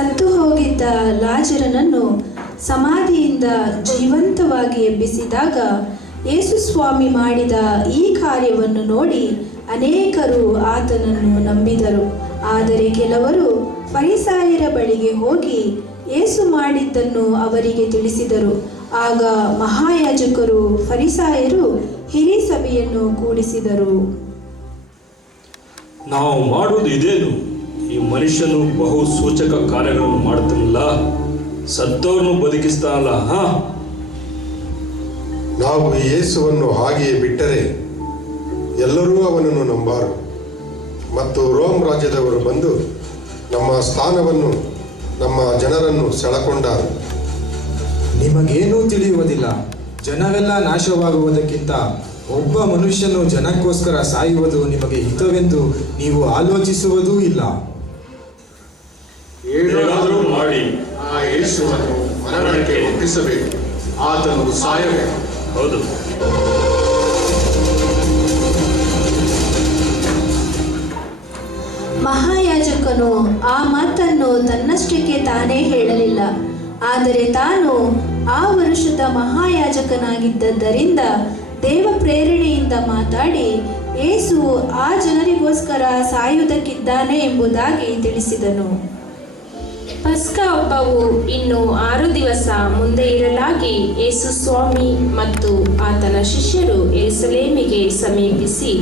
ಸತ್ತು ಹೋಗಿದ್ದ ಲಾಜರನನ್ನು ಸಮಾಧಿಯಿಂದ ಜೀವಂತವಾಗಿ ಎಬ್ಬಿಸಿದಾಗ ಯೇಸು ಸ್ವಾಮಿ ಮಾಡಿದ ಈ ಕಾರ್ಯವನ್ನು ನೋಡಿ ಅನೇಕರು ಆತನನ್ನು ನಂಬಿದರು. ಆದರೆ ಕೆಲವರು ಫರಿಸಾಯರ ಬಳಿಗೆ ಹೋಗಿ ಯೇಸು ಮಾಡಿದ್ದನ್ನು ಅವರಿಗೆ ತಿಳಿಸಿದರು. ಆಗ ಮಹಾಯಾಜಕರು ಫರಿಸಾಯರು ಹಿರೀಸಭೆಯನ್ನು ಕೂಡಿಸಿದರು. ನಾವು ಮಾಡುವುದು ಇದೇನು? ಈ ಮನುಷ್ಯನು ಬಹು ಸೂಚಕ ಕಾರ್ಯಗಳನ್ನು ಮಾಡುತ್ತಾನಲ್ಲ, ಸತ್ತವರನ್ನು ಬದುಕಿಸ್ತಾನಲ್ಲ. ನಾವು ಯೇಸುವನ್ನು ಹಾಗೆಯೇ ಬಿಟ್ಟರೆ ಎಲ್ಲರೂ ಅವನನ್ನು ನಂಬಾರು. ಮತ್ತು ರೋಮ್ ರಾಜ್ಯದವರು ಬಂದು ನಮ್ಮ ಸ್ಥಾನವನ್ನು, ನಮ್ಮ ಜನರನ್ನು ಸೆಳೆಕೊಂಡರು. ನಿಮಗೇನೂ ತಿಳಿಯುವುದಿಲ್ಲ. ಜನವೆಲ್ಲ ನಾಶವಾಗುವುದಕ್ಕಿಂತ ಒಬ್ಬ ಮನುಷ್ಯನು ಜನಕ್ಕೋಸ್ಕರ ಸಾಯುವುದು ನಿಮಗೆ ಹಿತವೆಂದು ನೀವು ಆಲೋಚಿಸುವುದೂ ಇಲ್ಲ. ಏನಾದರೂ ಮಾಡಿ ಆ ಯೇಸುವನ್ನು ಮರಣಕ್ಕೆ ಒಪ್ಪಿಸಬೇಕು. ಆತನು ಸಾಯಬೇಕು. ಹೌದು. ಮಹಾಯಾಜಕನು ಆ ಮಾತನ್ನು ತನ್ನಷ್ಟಕ್ಕೆ ತಾನೇ ಹೇಳಲಿಲ್ಲ. ಆದರೆ ತಾನು ಆ ವರುಷದ ಮಹಾಯಾಜಕನಾಗಿದ್ದರಿಂದ ದೇವ ಪ್ರೇರಣೆಯಿಂದ ಮಾತಾಡಿ ಯೇಸು ಆ ಜನರಿಗೋಸ್ಕರ ಸಾಯುವುದಕ್ಕಿದ್ದಾನೆ ಎಂಬುದಾಗಿ ತಿಳಿಸಿದನು. ಪಸ್ಕ ಹಬ್ಬವು ಇನ್ನು 6 ದಿವಸ ಮುಂದೆ ಇರಲಾಗಿ ಯೇಸು ಸ್ವಾಮಿ ಮತ್ತು ಆತನ ಶಿಷ್ಯರು ಯೆರೂಸಲೇಮಿಗೆ ಸಮೀಪಿಸಿ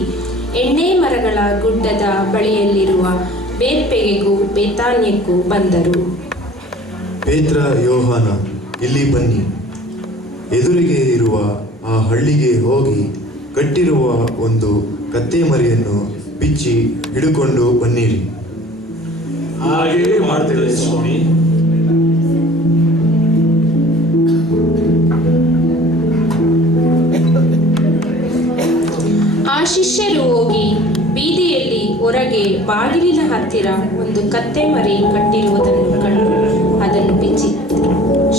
ಎಣ್ಣೆ ಮರಗಳ ಗುಡ್ಡದ ಬಳಿಯಲ್ಲಿರುವ ಬೇತ್ಪೆಗೆಗೂ ಬೇತಾನ್ಯಕ್ಕೂ ಬಂದರು. ಪೇತ್ರ, ಯೋಹಾನ, ಇಲ್ಲಿ ಬನ್ನಿ. ಎದುರಿಗೆ ಇರುವ ಆ ಹಳ್ಳಿಗೆ ಹೋಗಿ ಕಟ್ಟಿರುವ ಒಂದು ಕತ್ತೆ ಮರಿಯನ್ನು ಬಿಚ್ಚಿ ಹಿಡುಕೊಂಡು ಬನ್ನಿರಿ. ಹಾಗೆಯೇ ಮಾಡ್ತೇವೆ ಸ್ವಾಮಿ. ಆ ಶಿಷ್ಯರು ಹೋಗಿ ಬೀದಿಯಲ್ಲಿ ಹೊರಗೆ ಬಾಗಿಲಿನ ಹತ್ತಿರ ಒಂದು ಕತ್ತೆ ಮರಿ ಕಟ್ಟಿರುವುದನ್ನು ಕಂಡು ಅದನ್ನು ಬಿಚ್ಚಿದರು.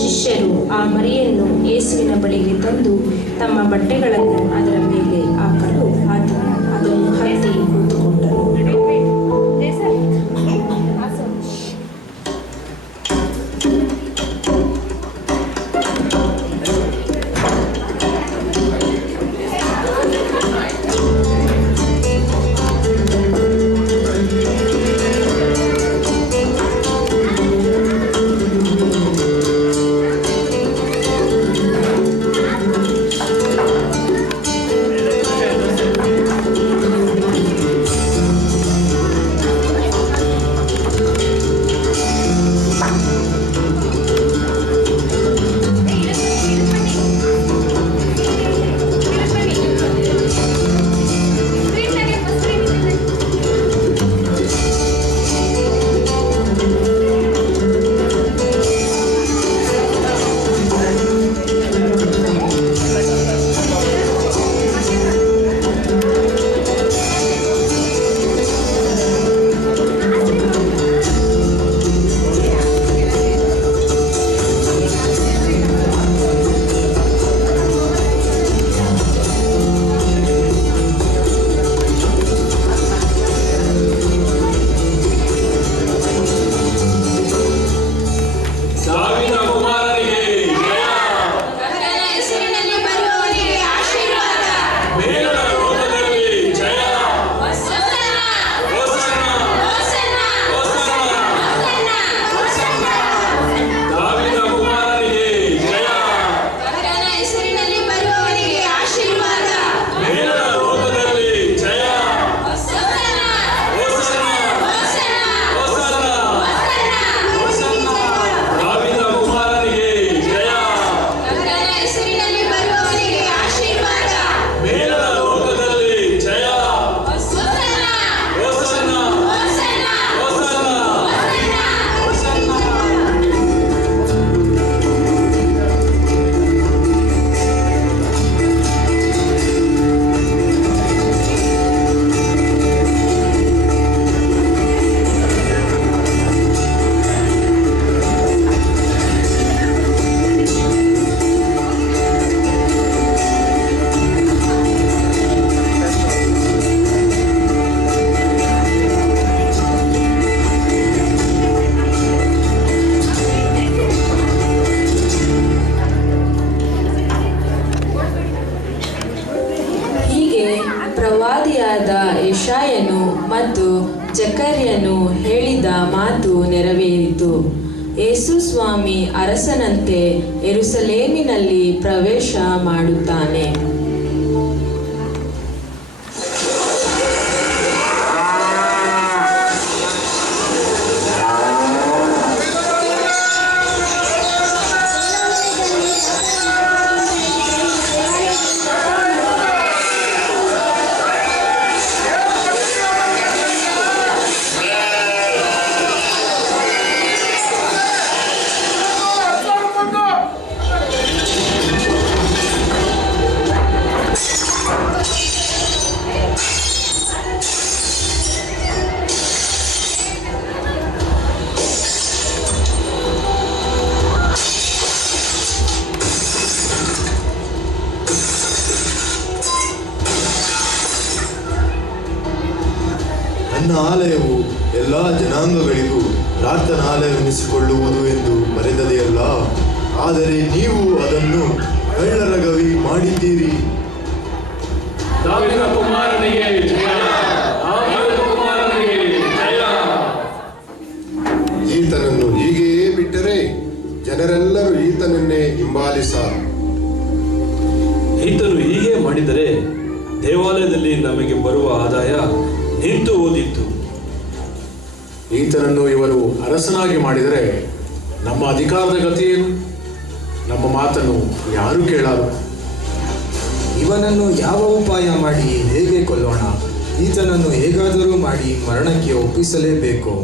ಶಿಷ್ಯರು ಆ ಮರಿಯನ್ನು ಯೇಸುವಿನ ಬಳಿಗೆ ತಂದು ತಮ್ಮ ಬಟ್ಟೆಗಳನ್ನು ಅದರ ಮೇಲೆ ಹಾಕಲು ಆತನು ಅದನ್ನು ಹತ್ತಿ ಕೂತುಕೊಂಡನು. ಹೇಳಿದ ಮಾತು ನೆರವೇರಿತು. ಯೇಸು ಸ್ವಾಮಿ ಅರಸನಂತೆ ಯೆರೂಸಲೇಮಿನಲ್ಲಿ ಪ್ರವೇಶ ಮಾಡುತ್ತಾನೆ. ನನ್ನ ಆಲಯವು ಎಲ್ಲ ಜನಾಂಗಗಳಿಗೂ ಪ್ರಾರ್ಥನಾಲಯವೆನಿಸಿಕೊಳ್ಳುವುದು ಎಂದು ಬರೆದದೆಯಲ್ಲ. ಆದರೆ ನೀವು ಅದನ್ನು ಕಳ್ಳರ ಗವಿ ಮಾಡಿದ್ದೀರಿ. ದಾವೀದ ಕುಮಾರನಿಗೆ ಜಯ, ದಾವೀದ ಕುಮಾರನಿಗೆ ಜಯ. ಈತನನ್ನು ಹೀಗೆಯೇ ಬಿಟ್ಟರೆ ಜನರೆಲ್ಲರೂ ಈತನನ್ನೇ ಹಿಂಬಾಲಿಸಾರು. ಈತನು ಹೀಗೆ ಮಾಡಿದರೆ ದೇವಾಲಯದಲ್ಲಿ ನಮಗೆ ಬರುವ ಆದಾಯ ನಿಂತು ಹೋದಿತ್ತು. ಈತನನ್ನು ಇವರು ಅರಸನಾಗಿ ಮಾಡಿದರೆ ನಮ್ಮ ಅಧಿಕಾರದ ಗತಿಯೇನು? ನಮ್ಮ ಮಾತನ್ನು ಯಾರು ಕೇಳಾರು? ಇವನನ್ನು ಯಾವ ಉಪಾಯ ಮಾಡಿ ಹೇಗೆ ಕೊಲ್ಲೋಣ? ಈತನನ್ನು ಹೇಗಾದರೂ ಮಾಡಿ ಮರಣಕ್ಕೆ ಒಪ್ಪಿಸಲೇಬೇಕು.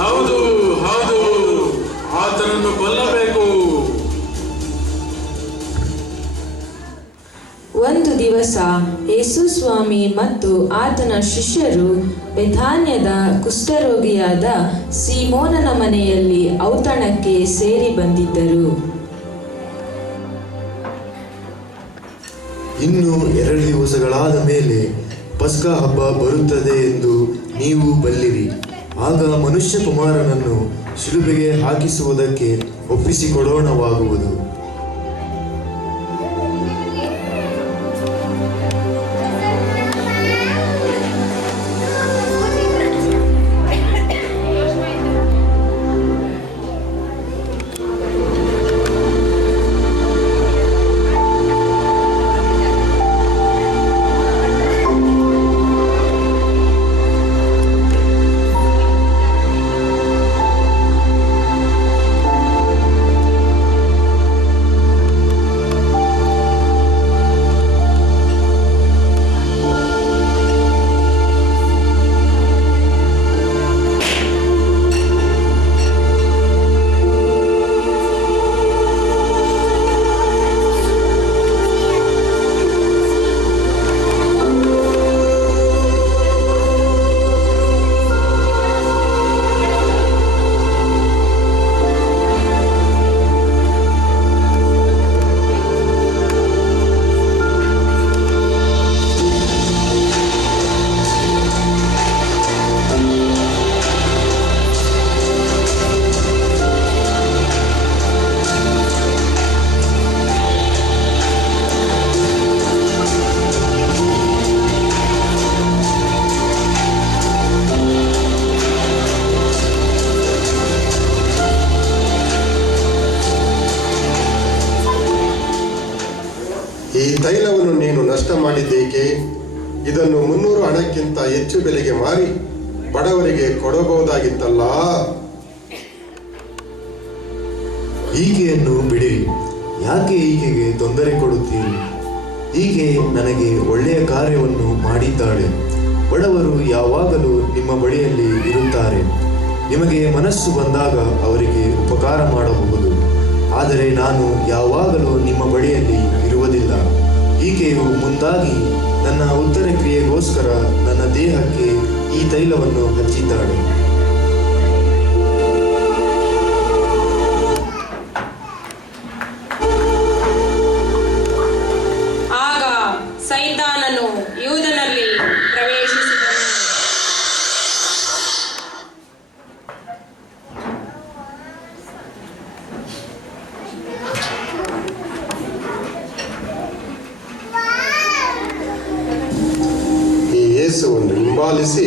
ಹೌದು ಹೌದು, ಆತನನ್ನು ಕೊಲ್ಲಬೇಕು. ಒಂದು ದಿವಸ ಯೇಸು ಸ್ವಾಮಿ ಮತ್ತು ಆತನ ಶಿಷ್ಯರು ಬೆಥಾನ್ಯದ ಕುಷ್ಠರೋಗಿಯಾದ ಸೀಮೋನನ ಮನೆಯಲ್ಲಿ ಔತಣಕ್ಕೆ ಸೇರಿ ಬಂದಿದ್ದರು. ಇನ್ನು 2 ದಿವಸಗಳಾದ ಮೇಲೆ ಪಸ್ಕ ಹಬ್ಬ ಬರುತ್ತದೆ ಎಂದು ನೀವು ಬಲ್ಲಿರಿ. ಆಗ ಮನುಷ್ಯ ಕುಮಾರನನ್ನು ಶಿಲುಬೆಗೆ ಹಾಕಿಸುವುದಕ್ಕೆ ಒಪ್ಪಿಸಿಕೊಡೋಣವಾಗುವುದು. ಈ ತೈಲವನ್ನು ನೀನು ನಷ್ಟ ಮಾಡಿದ್ದೇಕೆ? ಇದನ್ನು 300 ಹಣಕ್ಕಿಂತ ಹೆಚ್ಚು ಬೆಲೆಗೆ ಮಾರಿ ಬಡವರಿಗೆ ಕೊಡಬಹುದಾಗಿತ್ತಲ್ಲ. ಈಕೆಯನ್ನು ಬಿಡಿರಿ. ಯಾಕೆ ಈಕೆಗೆ ತೊಂದರೆ ಕೊಡುತ್ತೀರಿ? ಈಕೆ ನನಗೆ ಒಳ್ಳೆಯ ಕಾರ್ಯವನ್ನು ಮಾಡಿದ್ದಾಳೆ. ಬಡವರು ಯಾವಾಗಲೂ ನಿಮ್ಮ ಬಳಿಯಲ್ಲಿ ಇರುತ್ತಾರೆ. ನಿಮಗೆ ಮನಸ್ಸು ಬಂದಾಗ ಅವರಿಗೆ ಉಪಕಾರ ಮಾಡಬಹುದು. ಆದರೆ ನಾನು ಯಾವಾಗಲೂ ನಿಮ್ಮ ಬಳಿಯಲ್ಲಿ ಇರುವುದಿಲ್ಲ. ಈಕೆಯು ಮುಂದಾಗಿ ನನ್ನ ಉತ್ತರ ಕ್ರಿಯೆಗೋಸ್ಕರ ನನ್ನ ದೇಹಕ್ಕೆ ಈ ತೈಲವನ್ನು ಹಚ್ಚಿದ್ದಾಳೆ. ಆಗ ಸೈತಾನನು ಯೂದನಲ್ಲಿ ಪ್ರವೇಶಿಸಿದನು. ಈ ಯೇಸುವನ್ನು ಹಿಂಬಾಲಿಸಿ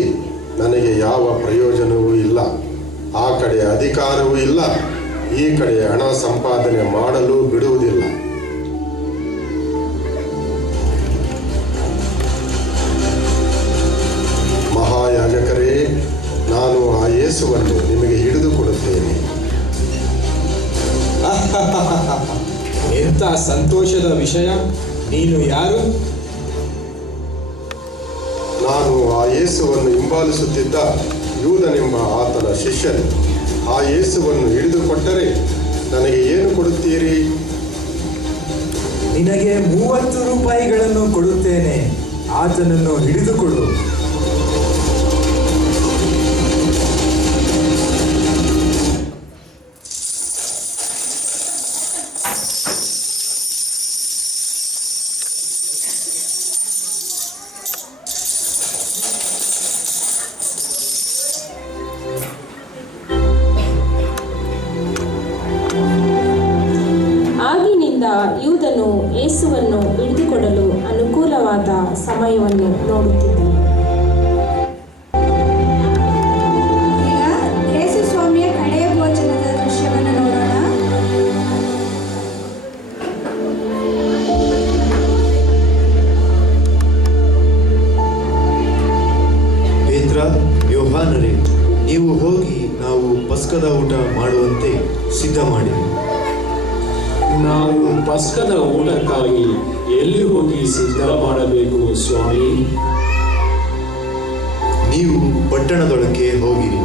ನನಗೆ ಯಾವ ಪ್ರಯೋಜನ ಆ ಕಡೆ ಅಧಿಕಾರವೂ ಇಲ್ಲ, ಈ ಕಡೆ ಹಣ ಸಂಪಾದನೆ ಮಾಡಲು ಬಿಡುವುದಿಲ್ಲ. ಮಹಾಯಾಜಕರೇ, ನಾನು ಆ ಯೇಸುವನ್ನು ನಿಮಗೆ ಹಿಡಿದು ಕೊಡುತ್ತೇನೆ. ಎಂಥ ಸಂತೋಷದ ವಿಷಯ! ನೀನು ಯಾರು? ನಾನು ಆ ಯೇಸುವನ್ನು ಹಿಂಬಾಲಿಸುತ್ತಿದ್ದ ಯೂದನೆಂಬ ಆತನ ಶಿಷ್ಯನು. ಆ ಯೇಸುವನ್ನು ಹಿಡಿದುಕೊಟ್ಟರೆ ನನಗೆ ಏನು ಕೊಡುತ್ತೀರಿ? ನಿನಗೆ 30 ರೂಪಾಯಿಗಳನ್ನು ಕೊಡುತ್ತೇನೆ. ಆತನನ್ನು ಹಿಡಿದುಕೊಳ್ಳು. ಆಗಿನಿಂದ ಯೂದನು ಯೇಸುವನ್ನು ಹಿಡಿದುಕೊಡಲು ಅನುಕೂಲವಾದ ಸಮಯವನ್ನು ನೋಡುತ್ತಿದ್ದನು. ಈಗ ಯೇಸು ಸ್ವಾಮಿಯ ಕಡೆಯ ಭೋಜನದ ದೃಶ್ಯವನ್ನು ನೋಡೋಣ. ಪೇತ್ರ, ಯೋಹಾನರೇ, ನೀವು ಹೋಗಿ ನಾವು ಪಸ್ಕದ ಊಟ ಮಾಡುವಂತೆ ಸಿದ್ಧ ಮಾಡಿ. ನಾವು ಪಸ್ಕದ ಊಟಕ್ಕಾಗಿ ಎಲ್ಲಿ ಹೋಗಿ ಸಿದ್ಧ ಮಾಡಬೇಕು ಸ್ವಾಮಿ? ನೀವು ಪಟ್ಟಣದೊಳಕ್ಕೆ ಹೋಗಿರಿ.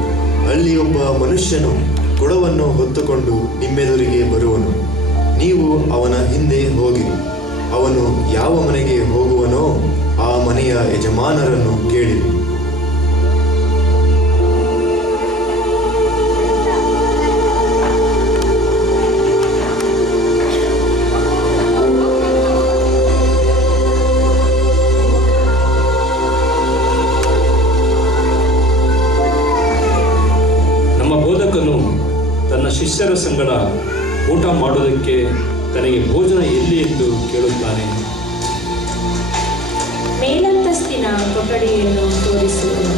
ಅಲ್ಲಿ ಒಬ್ಬ ಮನುಷ್ಯನು ಕೊಡವನ್ನು ಹೊತ್ತುಕೊಂಡು ನಿಮ್ಮೆದುರಿಗೆ ಬರುವನು. ನೀವು ಅವನ ಹಿಂದೆ ಹೋಗಿರಿ. ಅವನು ಯಾವ ಮನೆಗೆ ಹೋಗುವನೋ ಆ ಮನೆಯ ಯಜಮಾನರನ್ನು ಕೇಳಿರಿ. ತನ್ನ ಶಿಷ್ಯರ ಸಂಗಡ ಊಟ ಮಾಡುವುದಕ್ಕೆ ತನಗೆ ಭೋಜನ ಎಲ್ಲಿ ಎಂದು ಕೇಳುತ್ತಾನೆ. ಮೇಲಂತಸ್ತಿನ ಕೊಠಡಿಯನ್ನು ತೋರಿಸುವನು.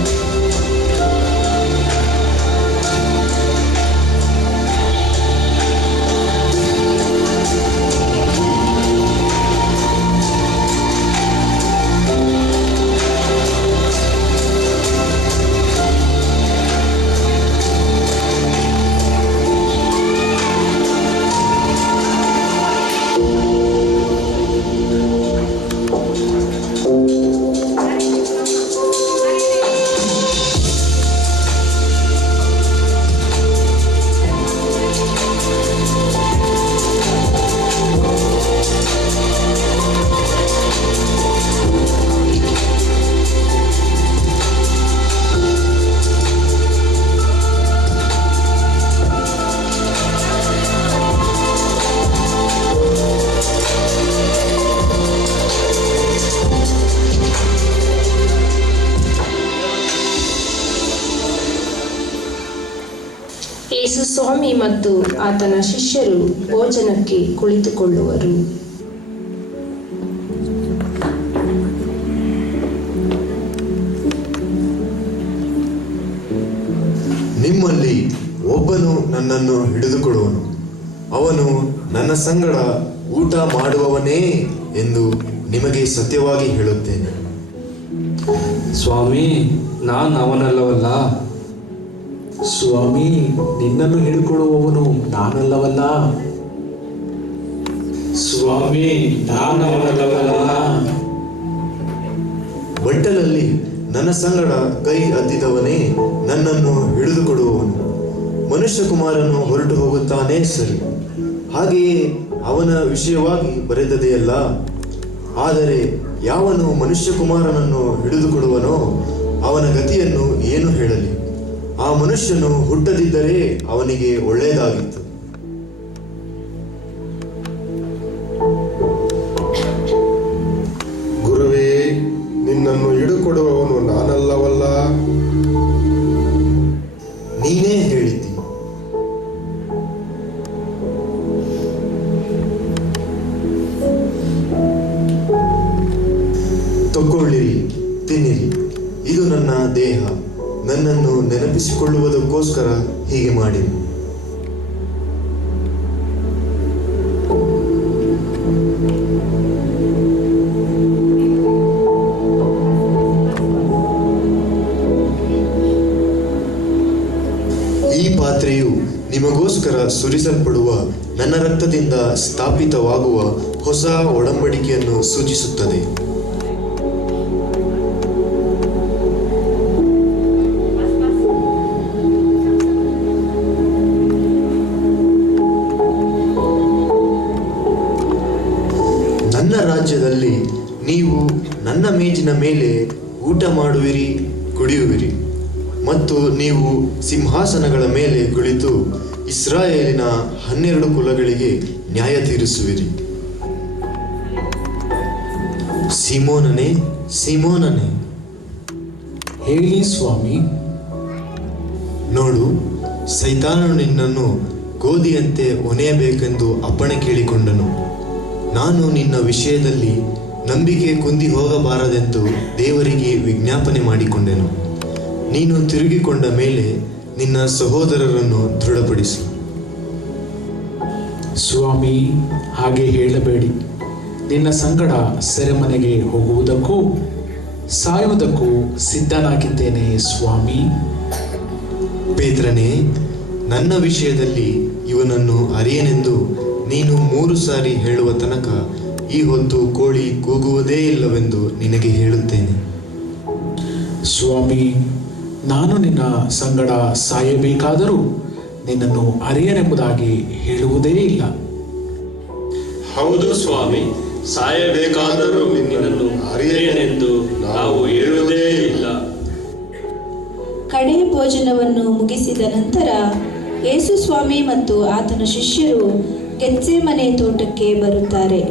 ಯೇಸು ಸ್ವಾಮಿ ಮತ್ತು ಆತನ ಶಿಷ್ಯರು ಭೋಜನಕ್ಕೆ ಕುಳಿತುಕೊಳ್ಳುವರು. ನಿಮ್ಮಲ್ಲಿ ಒಬ್ಬನು ನನ್ನನ್ನು ಹಿಡಿದುಕೊಡುವನು. ಅವನು ನನ್ನ ಸಂಗಡ ಊಟ ಮಾಡುವವನೇ ಎಂದು ನಿಮಗೆ ಸತ್ಯವಾಗಿ ಹೇಳುತ್ತೇನೆ. ಸ್ವಾಮಿ, ನಾನು ಅವನಲ್ಲವಲ್ಲ. ಸ್ವಾಮಿ, ನಿನ್ನನ್ನು ಹಿಡಿದುಕೊಳ್ಳುವವನು ನಾನಲ್ಲವಲ್ಲ. ಸ್ವಾಮಿ, ನಾನವನಲ್ಲವಲ್ಲ. ಬಟ್ಟಲಲ್ಲಿ ನನ್ನ ಸಂಗಡ ಕೈ ಅದ್ದಿದವನೇ ನನ್ನನ್ನು ಹಿಡಿದುಕೊಡುವವನು. ಮನುಷ್ಯಕುಮಾರನು ಹೊರಟು ಹೋಗುತ್ತಾನೆ, ಸರಿ, ಹಾಗೆಯೇ ಅವನ ವಿಷಯವಾಗಿ ಬರೆದದೆಯಲ್ಲ. ಆದರೆ ಯಾವನು ಮನುಷ್ಯಕುಮಾರನನ್ನು ಹಿಡಿದುಕೊಡುವನೋ ಅವನ ಗತಿಯನ್ನು ಏನು ಹೇಳಲಿ? ಆ ಮನುಷ್ಯನು ಹುಟ್ಟದಿದ್ದರೆ ಅವನಿಗೆ ಒಳ್ಳೆಯದಾಗಿತ್ತು. ಗುರುವೇ, ನಿನ್ನನ್ನು ಹಿಡುಕೊಡುವವನು ನಾನಲ್ಲವಲ್ಲ. ನೀನೇ ಹೇಳಿದ್ದಿ. ತಗೊಳ್ಳಿರಿ, ತಿನ್ನಿರಿ. ಇದು ನನ್ನ ದೇಹ, ನನ್ನನ್ನು ನೆನಪಿಸಿಕೊಳ್ಳಿ. ತಪ್ಪಿಸಿಕೊಳ್ಳುವುದಕ್ಕೋಸ್ಕರ ಹೀಗೆ ಮಾಡಿರಿ. ಈ ಪಾತ್ರೆಯು ನಿಮಗೋಸ್ಕರ ಸುರಿಸಲ್ಪಡುವ ನನ್ನ ರಕ್ತದಿಂದ ಸ್ಥಾಪಿತವಾಗುವ ಹೊಸ ಒಡಂಬಡಿಕೆಯನ್ನು ಸೂಚಿಸುತ್ತದೆ. ನನ್ನ ರಾಜ್ಯದಲ್ಲಿ ನೀವು ನನ್ನ ಮೇಜಿನ ಮೇಲೆ ಊಟ ಮಾಡುವಿರಿ, ಕುಡಿಯುವಿರಿ, ಮತ್ತು ನೀವು ಸಿಂಹಾಸನಗಳ ಮೇಲೆ ಕುಳಿತು ಇಸ್ರಾಯೇಲಿನ 12 ಕುಲಗಳಿಗೆ ನ್ಯಾಯ ತೀರಿಸುವಿರಿ. ಸಿಮೋನನೇ, ಸಿಮೋನನೇ, ಹೇಳಿ ಸ್ವಾಮಿ. ನೋಡು, ಸೈತಾನನು ನಿನ್ನನ್ನು ಗೋಧಿಯಂತೆ ಒನೆಯಬೇಕೆಂದು ಅಪ್ಪಣೆ ಕೇಳಿಕೊಂಡನು. ನಾನು ನಿನ್ನ ವಿಷಯದಲ್ಲಿ ನಂಬಿಕೆ ಕುಂದಿ ಹೋಗಬಾರದೆಂದು ದೇವರಿಗೆ ವಿಜ್ಞಾಪನೆ ಮಾಡಿಕೊಂಡೆನು. ನೀನು ತಿರುಗಿಕೊಂಡ ಮೇಲೆ ನಿನ್ನ ಸಹೋದರರನ್ನು ದೃಢಪಡಿಸು. ಸ್ವಾಮಿ, ಹಾಗೆ ಹೇಳಬೇಡಿ. ನಿನ್ನ ಸಂಗಡ ಸೆರೆಮನೆಗೆ ಹೋಗುವುದಕ್ಕೂ ಸಾಯುವುದಕ್ಕೂ ಸಿದ್ಧನಾಗಿದ್ದೇನೆ ಸ್ವಾಮಿ. ಪೇತ್ರನೇ, ನನ್ನ ವಿಷಯದಲ್ಲಿ ಇವನನ್ನು ಅರಿಯನೆಂದು ನೀನು 3 ಸಾರಿ ಹೇಳುವ ತನಕ ಈ ಹೊತ್ತು ಕೋಳಿ ಕೂಗುವುದೇ ಇಲ್ಲವೆಂದು ನಿನಗೆ ಹೇಳುತ್ತೇನೆ. ಸ್ವಾಮಿ, ನಾನು ನಿನ್ನ ಸಂಗಡ ಸಾಯಬೇಕಾದರೂ ನಿನ್ನನ್ನು ಅರಿಯನೆಂಬುದಾಗಿ ಹೇಳುವುದೇ ಇಲ್ಲ. ಹೌದು ಸ್ವಾಮಿ, ಸಾಯಬೇಕಾದರೂ ನಿನ್ನನ್ನು ಅರಿಯೇನೆಂದು ನಾವು ಹೇಳುವುದೇ ಇಲ್ಲ. ಕಡೆಯ ಭೋಜನವನ್ನು ಮುಗಿಸಿದ ನಂತರ ಯೇಸು ಸ್ವಾಮಿ ಮತ್ತು ಆತನ ಶಿಷ್ಯರು ಗೆತ್ಸೇಮನೆ ತೋಟಕ್ಕೆ ಬರುತ್ತಾರೆ.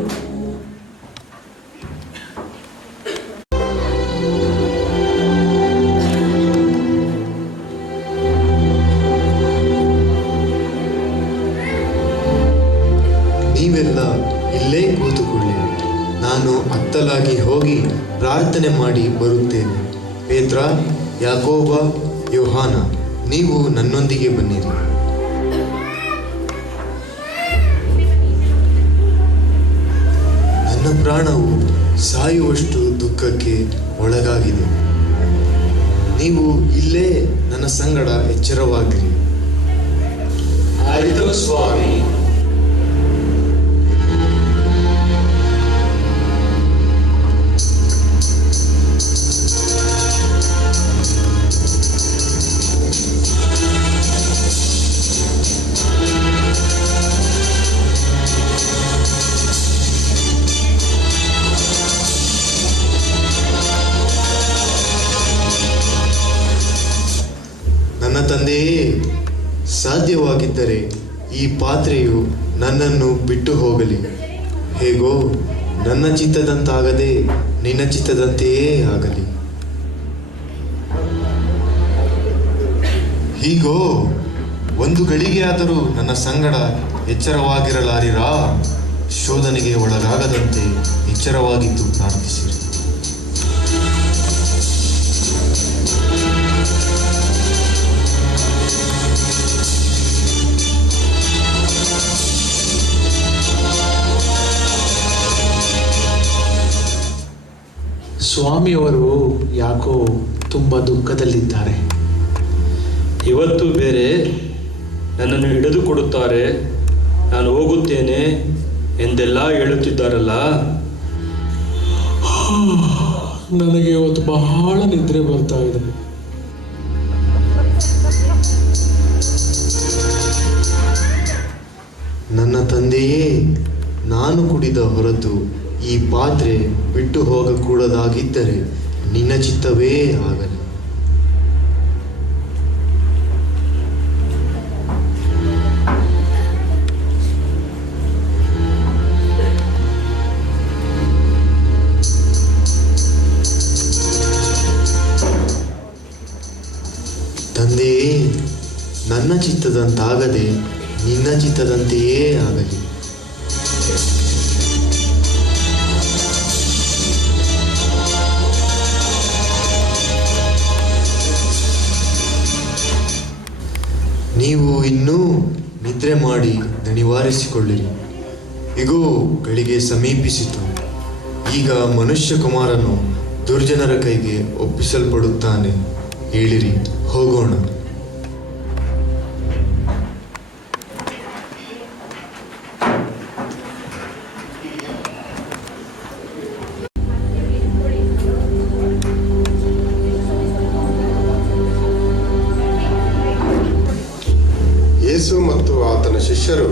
ನೀವೆಲ್ಲ ಇಲ್ಲೇ ಕೂತುಕೊಳ್ಳಿ, ನಾನು ಅತ್ತಲಾಗಿ ಹೋಗಿ ಪ್ರಾರ್ಥನೆ ಮಾಡಿ ಬರುತ್ತೇನೆ. ಪೇತ್ರ, ಯಾಕೋಬ, ಯೋಹಾನ, ನೀವು ನನ್ನೊಂದಿಗೆ ಬನ್ನಿರಿ. ನನ್ನ ಪ್ರಾಣವು ಸಾಯುವಷ್ಟು ದುಃಖಕ್ಕೆ ಒಳಗಾಗಿದೆ. ನೀವು ಇಲ್ಲೇ ನನ್ನ ಸಂಗಡ ಎಚ್ಚರವಾಗಿರಿ. ಆಯಿತು ಸ್ವಾಮಿ. ನನ್ನ ತಂದೆಯೇ, ಸಾಧ್ಯವಾಗಿದ್ದರೆ ಈ ಪಾತ್ರೆಯು ನನ್ನನ್ನು ಬಿಟ್ಟು ಹೋಗಲಿ. ಹೇಗೋ ನನ್ನ ಚಿತ್ತದಂತಾಗದೆ ನಿನ್ನ ಚಿತ್ತದಂತೆಯೇ ಆಗಲಿ. ಹೀಗೋ ಒಂದು ಗಳಿಗೆಯಾದರೂ ನನ್ನ ಸಂಗಡ ಎಚ್ಚರವಾಗಿರಲಾರಿರಾ? ಶೋಧನೆಗೆ ಒಳಗಾಗದಂತೆ ಎಚ್ಚರವಾಗಿದ್ದು ಪ್ರಾರ್ಥಿಸಿರಿ. ಸ್ವಾಮಿಯವರು ಯಾಕೋ ತುಂಬ ದುಃಖದಲ್ಲಿದ್ದಾರೆ. ಇವತ್ತು ಬೇರೆ ನನ್ನನ್ನು ಹಿಡಿದುಕೊಡುತ್ತಾರೆ, ನಾನು ಹೋಗುತ್ತೇನೆ ಎಂದೆಲ್ಲ ಹೇಳುತ್ತಿದ್ದಾರಲ್ಲ. ನನಗೆ ಇವತ್ತು ಬಹಳ ನಿದ್ರೆ ಬರ್ತಾ ಇದೆ. ನನ್ನ ತಂದೆಯೇ, ನಾನು ಕುಡಿದ ಹೊರತು ಈ ಪಾತ್ರೆ ಬಿಟ್ಟು ಹೋಗಕೂಡದಾಗಿದ್ದರೆ ನಿನ್ನ ಚಿತ್ತವೇ ಆಗಲಿ. ತಂದೆಯೇ, ನನ್ನ ಚಿತ್ತದಂತಾಗದೆ ನಿನ್ನ ಚಿತ್ತದಂತೆಯೇ ಆಗಲಿ. ನೀವು ಇನ್ನೂ ನಿದ್ರೆ ಮಾಡಿ ದಣಿವಾರಿಸಿಕೊಳ್ಳಿರಿ. ಇಗೋ, ಗಳಿಗೆ ಸಮೀಪಿಸಿತು. ಈಗ ಮನುಷ್ಯ ಕುಮಾರನು ದುರ್ಜನರ ಕೈಗೆ ಒಪ್ಪಿಸಲ್ಪಡುತ್ತಾನೆ. ಹೇಳಿರಿ, ಹೋಗೋಣ. ಯೇಸು ಮತ್ತು ಆತನ ಶಿಷ್ಯರು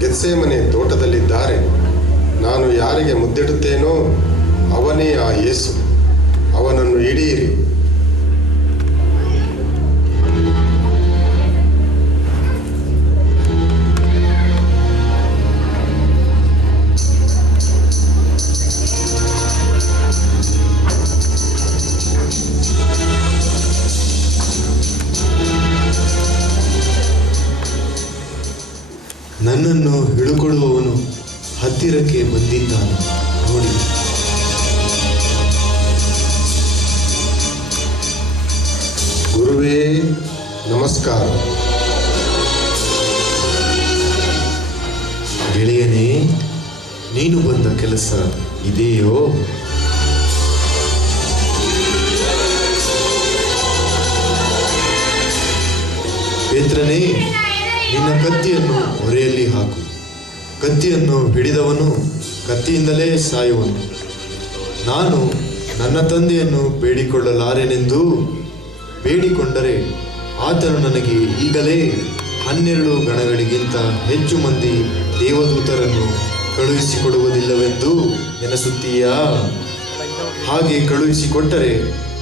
ಗೆತ್ಸೇಮನೆ ತೋಟದಲ್ಲಿದ್ದಾರೆ. ನಾನು ಯಾರಿಗೆ ಮುದ್ದಿಡುತ್ತೇನೋ ಅವನೇ ಆ ಯೇಸು. ಅವನನ್ನು ಹಿಡಿಯಿರಿ. ನನ್ನನ್ನು ಹಿಡುಕೊಡುವವನು ಹತ್ತಿರಕ್ಕೆ ಬಂದಿದ್ದಾನೆ, ನೋಡಿ. ಗುರುವೇ, ನಮಸ್ಕಾರ. ಗೆಳೆಯನೇ, ನೀನು ಬಂದ ಕೆಲಸ ಇದೆಯೋ? ಪೇತ್ರನೇ, ನಿನ್ನ ಕತ್ತಿಯನ್ನು ಹೊರೆಯಲ್ಲಿ ಹಾಕು. ಕತ್ತಿಯನ್ನು ಹಿಡಿದವನು ಕತ್ತಿಯಿಂದಲೇ ಸಾಯುವನು. ನಾನು ನನ್ನ ತಂದೆಯನ್ನು ಬೇಡಿಕೊಳ್ಳಲಾರೆನೆಂದು ಬೇಡಿಕೊಂಡರೆ ಆತನು ನನಗೆ ಈಗಲೇ 12 ಗಣಗಳಿಗಿಂತ ಹೆಚ್ಚು ಮಂದಿ ದೇವದೂತರನ್ನು ಕಳುಹಿಸಿಕೊಡುವುದಿಲ್ಲವೆಂದು ನೆನೆಸುತ್ತೀಯಾ? ಹಾಗೆ ಕಳುಹಿಸಿಕೊಟ್ಟರೆ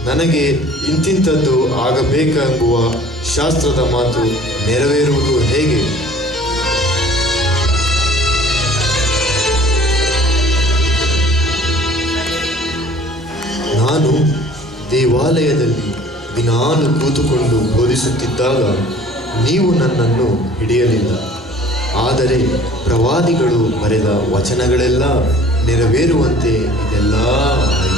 ನನಗೆ ಇಂತಿಂಥದ್ದು ಆಗಬೇಕೆಂಬುವ ಶಾಸ್ತ್ರದ ಮಾತು ನೆರವೇರುವುದು ಹೇಗೆ? ನಾನು ದೇವಾಲಯದಲ್ಲಿ ದಿನಾಲು ಕೂತುಕೊಂಡು ಬೋಧಿಸುತ್ತಿದ್ದಾಗ ನೀವು ನನ್ನನ್ನು ಹಿಡಿಯಲಿಲ್ಲ. ಆದರೆ ಪ್ರವಾದಿಗಳು ಬರೆದ ವಚನಗಳೆಲ್ಲ ನೆರವೇರುವಂತೆ ಇದೆಲ್ಲ ಆಯಿತು.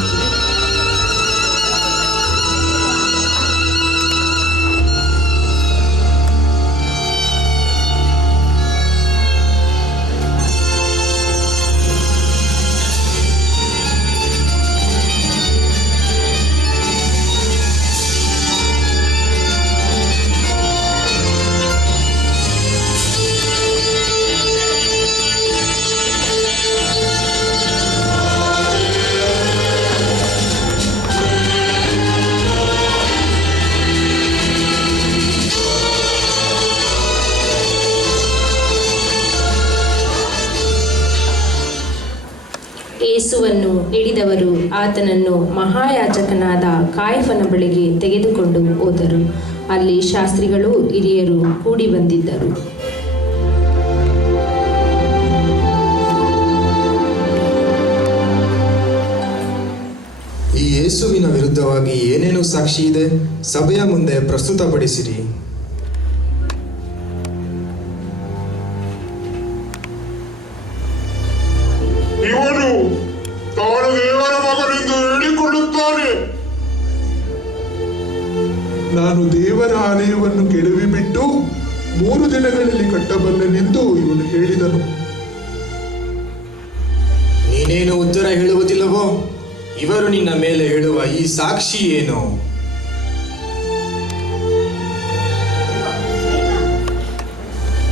ಯೇಸುವನ್ನು ಹಿಡಿದವರು ಆತನನ್ನು ಮಹಾಯಾಜಕನಾದ ಕಾಯಫನ ಬಳಿಗೆ ತೆಗೆದುಕೊಂಡು ಹೋದರು. ಅಲ್ಲಿ ಶಾಸ್ತ್ರಿಗಳು ಹಿರಿಯರು ಕೂಡಿ ಬಂದಿದ್ದರು. ಈ ಯೇಸುವಿನ ವಿರುದ್ಧವಾಗಿ ಏನೇನು ಸಾಕ್ಷಿ ಇದೆ? ಸಭೆಯ ಮುಂದೆ ಪ್ರಸ್ತುತಪಡಿಸಿರಿ. ಇವನು ತಾನು ದೇವರ ಮಗನೆಂದು ಹೇಳಿಕೊಳ್ಳುತ್ತಾನೆ. ನಾನು ದೇವರ ಆಲಯವನ್ನು ಕೆಡವಿ ಬಿಟ್ಟು 3 ದಿನಗಳಲ್ಲಿ ಕಟ್ಟಬಲ್ಲೆನೆಂದು ಇವನು ಹೇಳಿದನು. ನೀನೇನು ಉತ್ತರ ಹೇಳುವುದಿಲ್ಲವೋ? ಇವರು ನಿನ್ನ ಮೇಲೆ ಹೇಳುವ ಈ ಸಾಕ್ಷಿ ಏನು?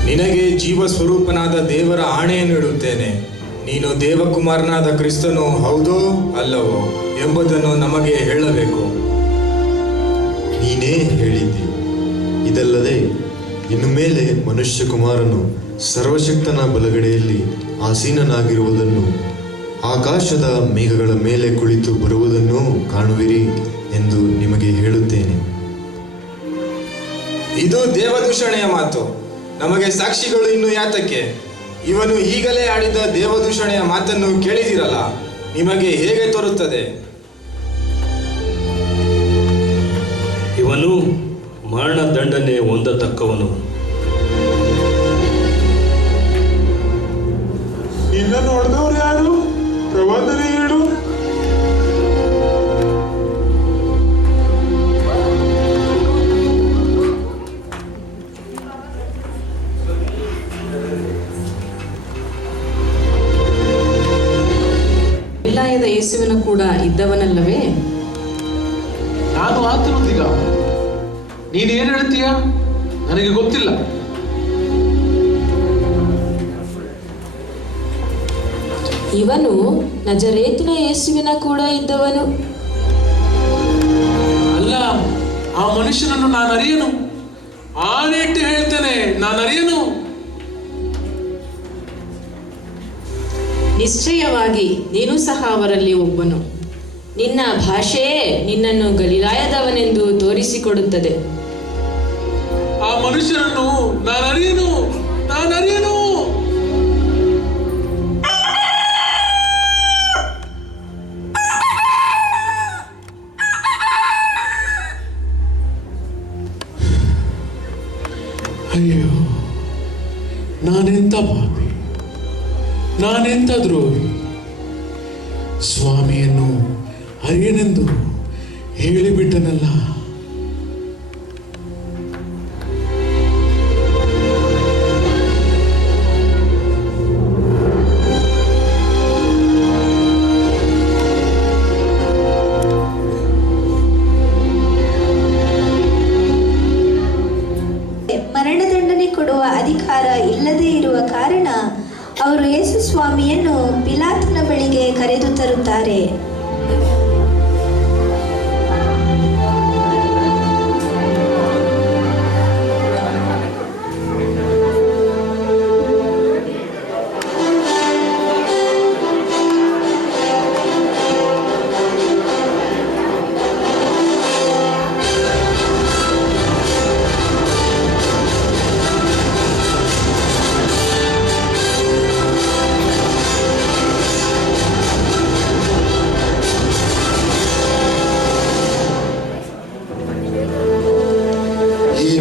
ನಿನಗೆ ಜೀವ ಸ್ವರೂಪನಾದ ದೇವರ ಆಣೆಯನ್ನು ಇಡುತ್ತೇನೆ. ನೀನು ದೇವಕುಮಾರನಾದ ಕ್ರಿಸ್ತನು ಹೌದೋ ಅಲ್ಲವೋ ಎಂಬುದನ್ನು ನಮಗೆ ಹೇಳಬೇಕು. ನೀನೇ ಹೇಳಿದ್ದಿ. ಇದಲ್ಲದೆ ಇನ್ನು ಮೇಲೆ ಮನುಷ್ಯ ಕುಮಾರನು ಸರ್ವಶಕ್ತನ ಬಲಗಡೆಯಲ್ಲಿ ಆಸೀನನಾಗಿರುವುದನ್ನು, ಆಕಾಶದ ಮೇಘಗಳ ಮೇಲೆ ಕುಳಿತು ಬರುವುದನ್ನು ಕಾಣುವಿರಿ ಎಂದು ನಿಮಗೆ ಹೇಳುತ್ತೇನೆ. ಇದು ದೇವದೂಷಣೆಯ ಮಾತು. ನಮಗೆ ಸಾಕ್ಷಿಗಳು ಇನ್ನು ಯಾತಕ್ಕೆ? ಇವನು ಈಗಲೇ ಆಡಿದ ದೇವದೂಷಣೆಯ ಮಾತನ್ನು ಕೇಳಿದಿರಲ್ಲ. ನಿಮಗೆ ಹೇಗೆ ತೋರುತ್ತದೆ? ಇವನು ಮರಣದಂಡನೆ ಹೊಂದತಕ್ಕವನು. ನಿನ್ನ ನೋಡಿದವರು ಯಾರು? ಪ್ರವಾದನೆ ಹೇಳು. ಗಲಿಲಾಯದ ಯೇಸುವಿನ ಕೂಡ ಇದ್ದವನಲ್ಲವೇ? ನಾನು ಆತನೊಂದಿಗ. ನೀನೇನು ಹೇಳ್ತೀಯ? ನನಗೆ ಗೊತ್ತಿಲ್ಲ. ಇವನು ನಜರೇತಿನ ಯೇಸುವಿನ ಕೂಡ ಇದ್ದವನು. ಅಲ್ಲ, ಆ ಮನುಷ್ಯನನ್ನು ನಾನು ಅರಿಯನು. ಆಣೆಟ್ಟು ಹೇಳ್ತೇನೆ, ನಾನು ಅರಿಯನು. ನಿಶ್ಚಯವಾಗಿ ನೀನು ಸಹ ಅವರಲ್ಲಿ ಒಬ್ಬನು. ನಿನ್ನ ಭಾಷೆಯೇ ನಿನ್ನನ್ನು ಗಲಿಲಾಯದವನೆಂದು ತೋರಿಸಿಕೊಡುತ್ತದೆ. ಆ ಮನುಷ್ಯನನ್ನು ನಾನು ಅರಿಯನು, ನಾನು ಅರಿಯನು. ಅಯ್ಯೋ, ನಾನೆಂತ ಪಾಪಿ, ನಾನೆಂತ ದ್ರೋಹಿ. ಸ್ವಾಮಿಯನ್ನು ಅರಿಯನೆಂದು ಹೇಳಿಬಿಟ್ಟನಲ್ಲ. ಮರಣದಂಡನೆ ಕೊಡುವ ಅಧಿಕಾರ ಇಲ್ಲದೇ ಇರುವ ಕಾರಣ ಅವರು ಯೇಸು ಸ್ವಾಮಿಯನ್ನು ಪಿಲಾತನ ಬಳಿಗೆ ಕರೆದು ತರುತ್ತಾರೆ.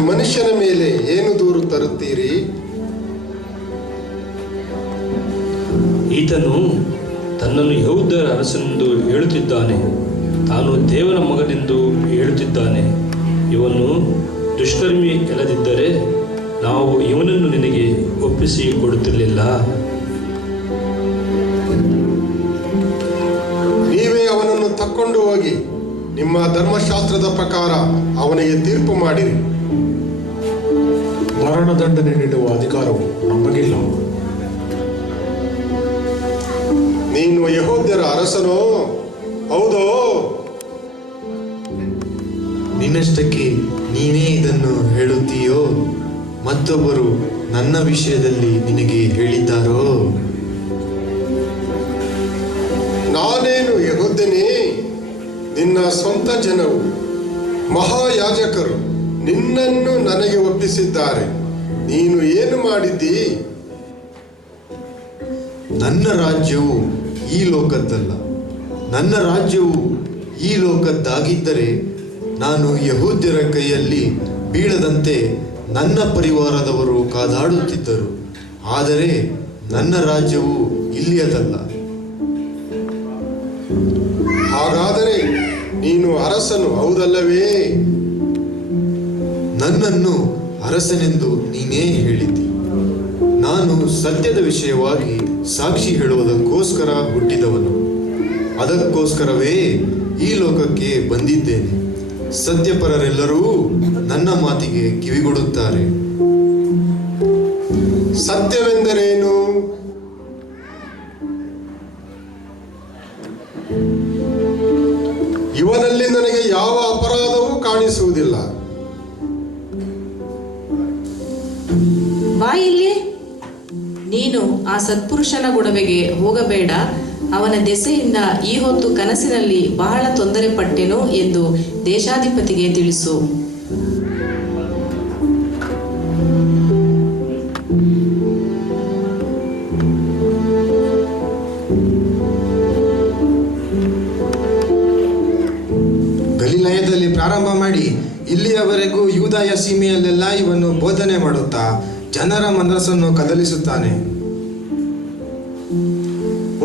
ಮನುಷ್ಯನ ಮೇಲೆ ಏನು ದೂರು ತರುತ್ತೀರಿ? ಈತನು ತನ್ನನ್ನು ಯೆಹೂದ್ಯರ ಅರಸನೆಂದು ಹೇಳುತ್ತಿದ್ದಾನೆ, ತಾನು ದೇವರ ಮಗನೆಂದು ಹೇಳುತ್ತಿದ್ದಾನೆ. ಇವನು ದುಷ್ಕರ್ಮಿ ಇಲ್ಲದಿದ್ದರೆ ನಾವು ಇವನನ್ನು ನಿನಗೆ ಒಪ್ಪಿಸಿ ಕೊಡುತ್ತಿರಲಿಲ್ಲ. ನೀವೇ ಅವನನ್ನು ತಕ್ಕೊಂಡು ಹೋಗಿ ನಿಮ್ಮ ಧರ್ಮಶಾಸ್ತ್ರದ ಪ್ರಕಾರ ಅವನಿಗೆ ತೀರ್ಪು ಮಾಡಿರಿ. ಮರಣದಂಡನೆ ನೀಡುವ ಅಧಿಕಾರವು ನಮಗಿಲ್ಲ. ನೀನು ಯೆಹೂದ್ಯರ ಅರಸನೋ? ಹೌದೋ? ನಿನ್ನಷ್ಟಕ್ಕೆ ನೀನೇ ಇದನ್ನು ಹೇಳುತ್ತೀಯೋ? ಮತ್ತೊಬ್ಬರು ನನ್ನ ವಿಷಯದಲ್ಲಿ ನಿನಗೆ ಹೇಳಿದ್ದಾರೋ? ನಾನೇನು ಯೆಹೂದ್ಯನೇ? ನಿನ್ನ ಸ್ವಂತ ಜನವು ಮಹಾಯಾಜಕರು ನಿನ್ನನ್ನು ನನಗೆ ಒಪ್ಪಿಸಿದ್ದಾರೆ. ನೀನು ಏನು ಮಾಡಿದ್ದೀ? ನನ್ನ ರಾಜ್ಯವು ಈ ಲೋಕದ್ದಲ್ಲ. ನನ್ನ ರಾಜ್ಯವು ಈ ಲೋಕದ್ದಾಗಿದ್ದರೆ ನಾನು ಯೆಹೂದ್ಯರ ಕೈಯಲ್ಲಿ ಬೀಳದಂತೆ ನನ್ನ ಪರಿವಾರದವರು ಕಾದಾಡುತ್ತಿದ್ದರು. ಆದರೆ ನನ್ನ ರಾಜ್ಯವು ಇಲ್ಲಿಯದಲ್ಲ. ಹಾಗಾದರೆ ನೀನು ಅರಸನು ಹೌದಲ್ಲವೇ? ನನ್ನನ್ನು ಅರಸನೆಂದು ನೀನೇ ಹೇಳಿದ್ದಿ. ನಾನು ಸತ್ಯದ ವಿಷಯವಾಗಿ ಸಾಕ್ಷಿ ಹೇಳುವುದಕ್ಕೋಸ್ಕರ ಹುಟ್ಟಿದವನು. ಅದಕ್ಕೋಸ್ಕರವೇ ಈ ಲೋಕಕ್ಕೆ ಬಂದಿದ್ದೇನೆ. ಸತ್ಯಪರರೆಲ್ಲರೂ ನನ್ನ ಮಾತಿಗೆ ಕಿವಿಗೊಡುತ್ತಾರೆ. ಸತ್ಯವೆಂದರೇನು? ಇವನಲ್ಲಿ ನನಗೆ ಯಾವ ಅಪರಾಧವೂ ಕಾಣಿಸುವುದಿಲ್ಲ. ಬಾ ಇಲ್ಲಿ. ನೀನು ಆ ಸತ್ಪುರುಷನ ಗೊಡವೆಗೆ ಹೋಗಬೇಡ. ಅವನ ದೆಸೆಯಿಂದ ಈ ಹೊತ್ತು ಕನಸಿನಲ್ಲಿ ಬಹಳ ತೊಂದರೆ ಪಟ್ಟೆನು ಎಂದು ದೇಶಾಧಿಪತಿಗೆ ತಿಳಿಸು. ಗಲಿಲಾಯದಲ್ಲಿ ಪ್ರಾರಂಭ ಮಾಡಿ ಇಲ್ಲಿಯವರೆಗೂ ಯೂದಾಯ ಸೀಮೆಯಲ್ಲೆಲ್ಲ ಇವನು ಬೋಧನೆ ಮಾಡುತ್ತಾ ಜನರ ಮನಸ್ಸನ್ನು ಕದಲಿಸುತ್ತಾನೆ.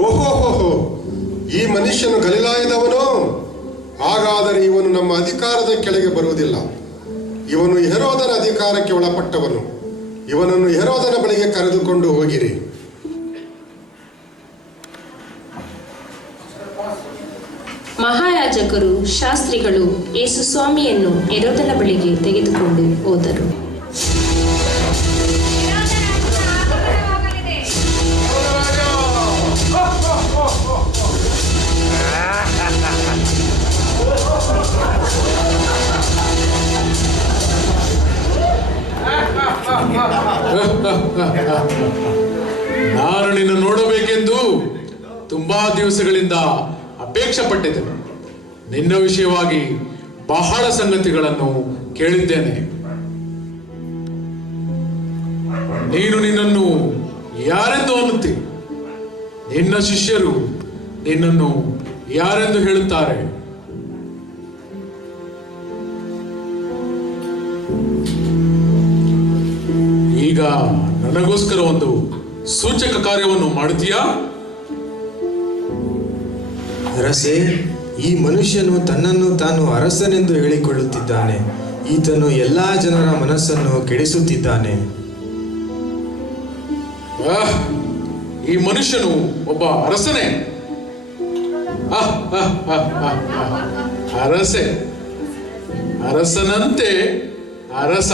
ಓಹೋಹೋಹೋ, ಈ ಮನುಷ್ಯನು ಗಲಿಲಾಯದವನೋ? ಹಾಗಾದರೆ ಇವನು ನಮ್ಮ ಅಧಿಕಾರದ ಕೆಳಗೆ ಬರುವುದಿಲ್ಲ. ಇವನು ಹೆರೋದನ ಅಧಿಕಾರಕ್ಕೆ ಒಳಪಟ್ಟವನು. ಇವನನ್ನು ಹೆರೋದನ ಬಳಿಗೆ ಕರೆದುಕೊಂಡು ಹೋಗಿರಿ. ಮುಖ್ಯಯಾಜಕರು ಶಾಸ್ತ್ರಿಗಳು ಯೇಸು ಸ್ವಾಮಿಯನ್ನು ಹೆರೋದನ ಬಳಿಗೆ ತೆಗೆದುಕೊಂಡು ಹೋದರು. ನಾನು ನಿನ್ನ ನೋಡಬೇಕೆಂದು ತುಂಬಾ ದಿವಸಗಳಿಂದ ಅಪೇಕ್ಷೆ ಪಟ್ಟಿದ್ದೇನೆ. ನಿನ್ನ ವಿಷಯವಾಗಿ ಬಹಳ ಸಂಗತಿಗಳನ್ನು ಕೇಳಿದ್ದೇನೆ. ನೀನು ನಿನ್ನನ್ನು ಯಾರೆಂದು ಅನ್ನುತ್ತಿ? ನಿನ್ನ ಶಿಷ್ಯರು ನಿನ್ನನ್ನು ಯಾರೆಂದು ಹೇಳುತ್ತಾರೆ? ಈಗ ನನಗೋಸ್ಕರ ಒಂದು ಸೂಚಕ ಕಾರ್ಯವನ್ನು ಮಾಡುತ್ತೀಯಾ? ಅರಸೇ, ಈ ಮನುಷ್ಯನು ತನ್ನನ್ನು ತಾನು ಅರಸನೆಂದು ಹೇಳಿಕೊಳ್ಳುತ್ತಿದ್ದಾನೆ. ಈತನು ಎಲ್ಲಾ ಜನರ ಮನಸ್ಸನ್ನು ಕೆಡಿಸುತ್ತಿದ್ದಾನೆ. ಈ ಮನುಷ್ಯನು ಒಬ್ಬ ಅರಸನೇ? ಅರಸೆ, ಅರಸನಂತೆ ಅರಸ.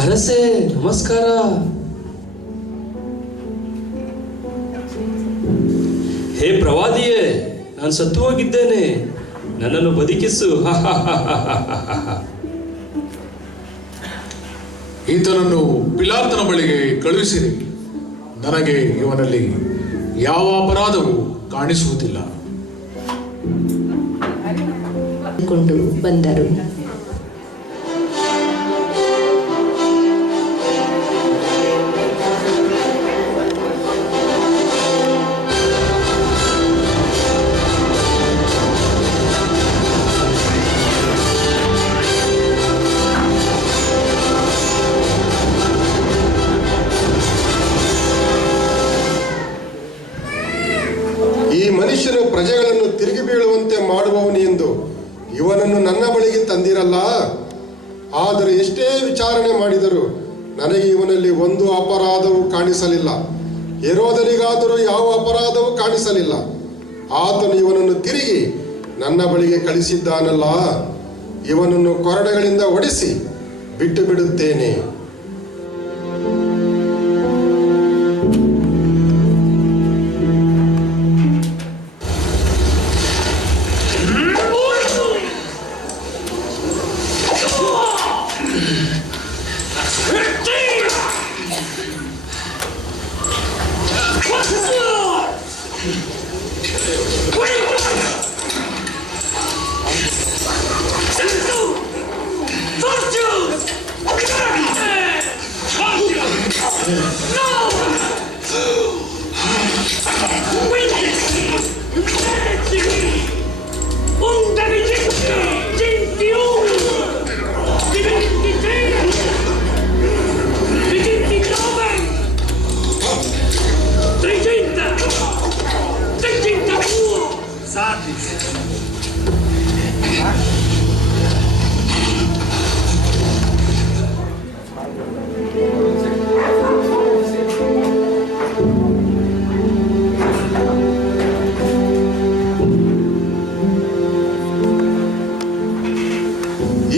ಅರಸೇ, ನಮಸ್ಕಾರ. ಹೇ ಪ್ರವಾದಿಯೇ, ನಾನು ಸತ್ತು ಹೋಗಿದ್ದೇನೆ, ನನ್ನನ್ನು ಬದುಕಿಸು. ಈತನನ್ನು ಪಿಲಾತನ ಬಳಿಗೆ ಕಳುಹಿಸಿರಿ. ನನಗೆ ಇವನಲ್ಲಿ ಯಾವ ಅಪರಾಧವೂ ಕಾಣಿಸುವುದಿಲ್ಲ. ಕೊಂಡು ಬಂದರು. ಈ ಮನುಷ್ಯನು ಪ್ರಜೆಗಳನ್ನು ತಿರುಗಿ ಬೀಳುವಂತೆ ಮಾಡುವವನು ಎಂದು ಇವನನ್ನು ನನ್ನ ಬಳಿಗೆ ತಂದಿರಲ್ಲ. ಆದರೆ ಎಷ್ಟೇ ವಿಚಾರಣೆ ಮಾಡಿದರೂ ನನಗೆ ಇವನಲ್ಲಿ ಒಂದು ಅಪರಾಧವೂ ಕಾಣಿಸಲಿಲ್ಲ. ಹೆರೋದನಿಗಾದರೂ ಯಾವ ಅಪರಾಧವೂ ಕಾಣಿಸಲಿಲ್ಲ. ಆತನು ಇವನನ್ನು ತಿರುಗಿ ನನ್ನ ಬಳಿಗೆ ಕಳಿಸಿದ್ದಾನಲ್ಲ, ಇವನನ್ನು ಕೊರಡೆಗಳಿಂದ ಹೊಡೆಸಿ ಬಿಟ್ಟು ಬಿಡುತ್ತೇನೆ.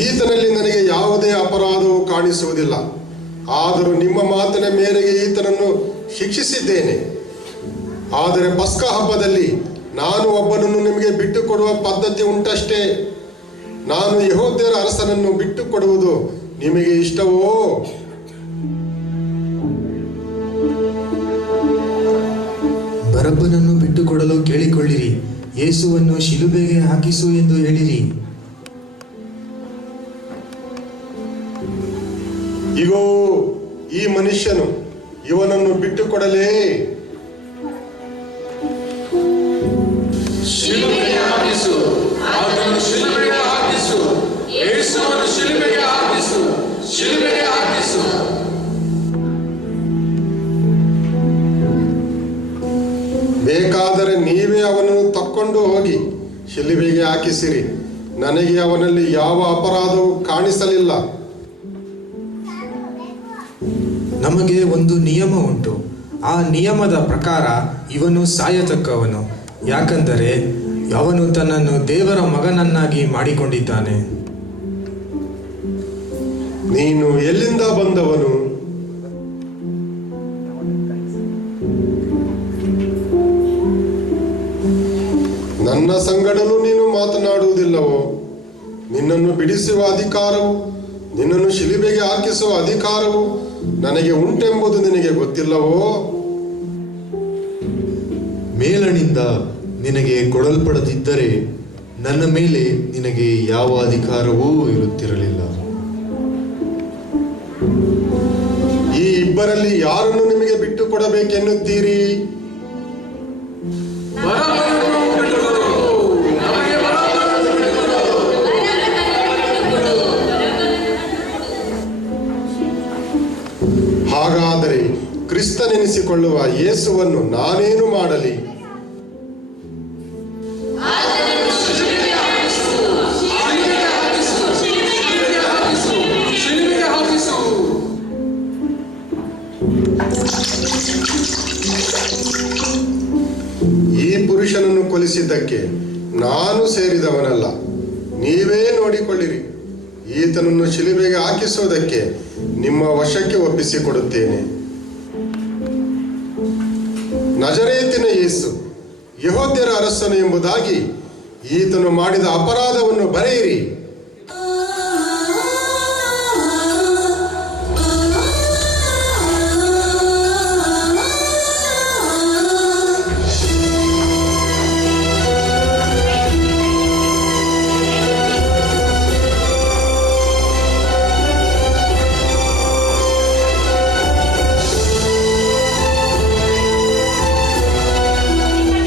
ಈತನಲ್ಲಿ ನನಗೆ ಯಾವುದೇ ಅಪರಾಧವೂ ಕಾಣಿಸುವುದಿಲ್ಲ. ಆದರೂ ನಿಮ್ಮ ಮಾತಿನ ಮೇರೆಗೆ ಈತನನ್ನು ಶಿಕ್ಷಿಸಿದ್ದೇನೆ. ಆದರೆ ಪಸ್ಕ ಹಬ್ಬದಲ್ಲಿ ನಾನು ಒಬ್ಬನನ್ನು ನಿಮಗೆ ಬಿಟ್ಟು ಕೊಡುವ ಪದ್ಧತಿ ಉಂಟಷ್ಟೇ. ನಾನು ಯೆಹೂದ್ಯರ ಅರಸನನ್ನು ಬಿಟ್ಟು ಕೊಡುವುದು ನಿಮಗೆ ಇಷ್ಟವೋ? ಬರಬ್ಬನನ್ನು ಬಿಟ್ಟುಕೊಡಲು ಕೇಳಿಕೊಳ್ಳಿರಿ, ಯೇಸುವನ್ನು ಶಿಲುಬೆಗೆ ಹಾಕಿಸು ಎಂದು ಹೇಳಿರಿ. ಇಗೋ ಈ ಮನುಷ್ಯನು, ಇವನನ್ನು ಬಿಟ್ಟು ಕೊಡಲೇ? ಶಿಲುಬೆಗೆ ಹಾಕಿಸು, ಆತನನ್ನು ಶಿಲುಬೆಗೆ ಹಾಕಿಸು, ಯೇಸುವನ್ನು ಶಿಲುಬೆಗೆ ಹಾಕಿಸು, ಶಿಲುಬೆಗೆ ಹಾಕಿಸು. ಬೇಕಾದರೆ ನೀವೇ ಅವನನ್ನು ತಕ್ಕೊಂಡು ಹೋಗಿ ಶಿಲುಬೆಗೆ ಹಾಕಿಸಿರಿ. ನನಗೆ ಅವನಲ್ಲಿ ಯಾವ ಅಪರಾಧವೂ ಕಾಣಿಸಲಿಲ್ಲ. ನಮಗೆ ಒಂದು ನಿಯಮ ಉಂಟು. ಆ ನಿಯಮದ ಪ್ರಕಾರ ಇವನು ಸಾಯತಕ್ಕವನು, ಯಾಕಂದರೆ ಅವನು ತನ್ನನ್ನು ದೇವರ ಮಗನನ್ನಾಗಿ ಮಾಡಿಕೊಂಡಿದ್ದಾನೆ. ನೀನು ಎಲ್ಲಿಂದ ಬಂದವನು? ನನ್ನ ಸಂಗಡಲೂ ನೀನು ಮಾತನಾಡುವುದಿಲ್ಲವೋ? ನಿನ್ನನ್ನು ಬಿಡಿಸುವ ಅಧಿಕಾರವು, ನಿನ್ನನ್ನು ಶಿಲುಬೆಗೆ ಹಾಕಿಸುವ ಅಧಿಕಾರವು ನನಗೆ ಉಂಟೆಂಬುದು ನಿನಗೆ ಗೊತ್ತಿಲ್ಲವೋ? ಮೇಲಣಿಂದ ನಿನಗೆ ಕೊಡಲ್ಪಡದಿದ್ದರೆ ನನ್ನ ಮೇಲೆ ನಿನಗೆ ಯಾವ ಅಧಿಕಾರವೂ ಇರುತ್ತಿರಲಿಲ್ಲ. ಈ ಇಬ್ಬರಲ್ಲಿ ಯಾರನ್ನು ನಿಮಗೆ ಬಿಟ್ಟು ಕೊಡಬೇಕೆನ್ನುತ್ತೀರಿ? ಹಾಗಾದರೆ ಕ್ರಿಸ್ತನೆನಿಸಿಕೊಳ್ಳುವ ಯೇಸುವನ್ನು ನಾನೇನು ಮಾಡಲಿ? ಈ ಪುರುಷನನ್ನು ಕೊಲಿಸಿದ್ದಕ್ಕೆ ನಾನು ಸೇರಿದವನಲ್ಲ, ನೀವೇ ನೋಡಿಕೊಳ್ಳಿರಿ. ಈತನನ್ನು ಶಿಲುಬೆಗೆ ಹಾಕಿಸುವುದಕ್ಕೆ ನಿಮ್ಮ ವಶಕ್ಕೆ ಒಪ್ಪಿಸಿಕೊಡುತ್ತೇನೆ. ನಜರೇತಿನ ಯೇಸು ಯೆಹೂದ್ಯರ ಅರಸನು ಎಂಬುದಾಗಿ ಈತನು ಮಾಡಿದ ಅಪರಾಧವನ್ನು ಬರೆಯಿರಿ.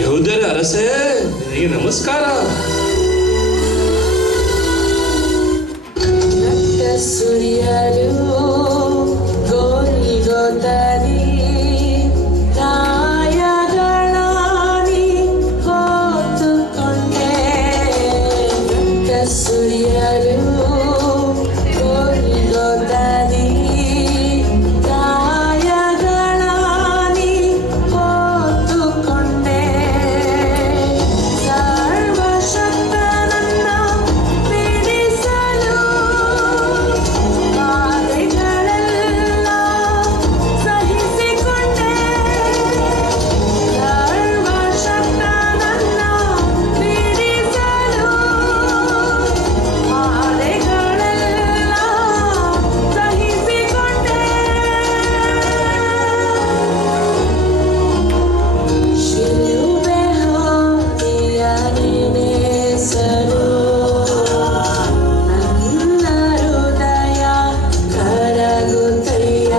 ಯೆಹೂದ್ಯರ ಅರಸೇ, ನಿನಗೆ ನಮಸ್ಕಾರ. ಸುರಿಯಲು ಗೋಲಿಗೊತ್ತಲಿ ಗಾಯಗಳಾನಿ ಹೊತ್ತುಕೊಂಡೆ. ಸುರಿಯಲು ಗೋಲಿಗೊತ್ತಲಿ ಗಾಯಗಳಾನಿ ಹೊತ್ತುಕೊಂಡೆ. ಸರ್ವಶಕ್ತನನ್ನ ಬಿಡಿಸಲು ಬಾಧೆಗಳೆಲ್ಲ ಸಹಿಸಿಕೊಂಡೆ. ಸರ್ವಶಕ್ತನನ್ನ ಬಿಡಿಸಲು ಬಾಧೆಗಳೆಲ್ಲ ಸಹಿಸಿಕೊಂಡೆ. ಶಿಲುಬೆ ಹಾದಿಯ ನೆನೆಸಲು ನನ್ನ ಹೃದಯ ಕರಗುತ್ತಯ್ಯ.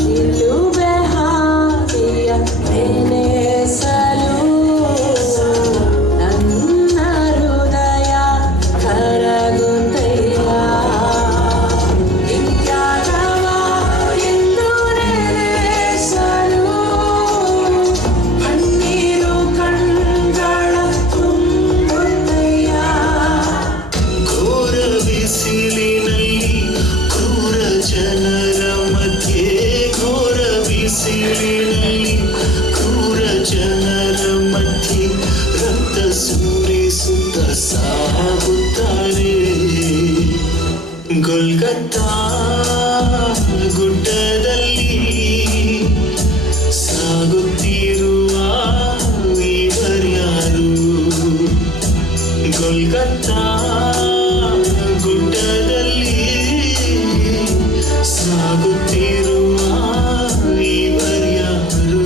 ಶಿಲುಬೆ ಹಾದಿಯ ನೆನೆಸಲು ನನ್ನ ಹೃದಯ ಕರಗುತ್ತಯ್ಯ. ನಿತ್ಯಾಗವ ಎಂದು ನೆನೆಸಲು ಕಣ್ಣೀರು ಕಣ್ಗಳ ತುಂಬುತ್ತಯ್ಯ. ಘೋರ ಬಿಸಿಲಿನಲ್ಲಿ ಕ್ರೂರ ಜನರ ಮಧ್ಯೆ, ಘೋರ ಬಿಸಿಲಿನಲ್ಲಿ ಕ್ರೂರ ಜನರ ಮಧ್ಯೆ ರಕ್ತ ಸುರಿಸುತ್ತ ಸಾಗುತ್ತಾರೆ. ಗೊಲ್ಗತ್ತಾ ಗುಡ್ಡದಲ್ಲಿ ಸಾಗುತ್ತಿರುವ ಇವರ್ಯಾರು? ಗೊಲ್ಗತ್ತಾ ಗುಡ್ಡದಲ್ಲಿ ಸಾಗುತ್ತಿರುವ ಇವರ್ಯಾರು?